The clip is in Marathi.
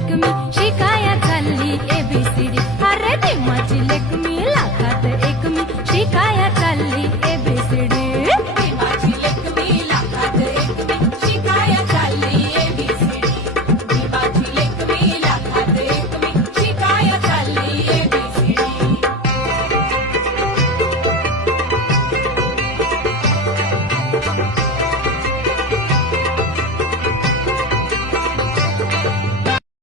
लेक मी शिकाया चालली ABCD. अरे ती माझी लेक मी लाखात एक मी शिकाया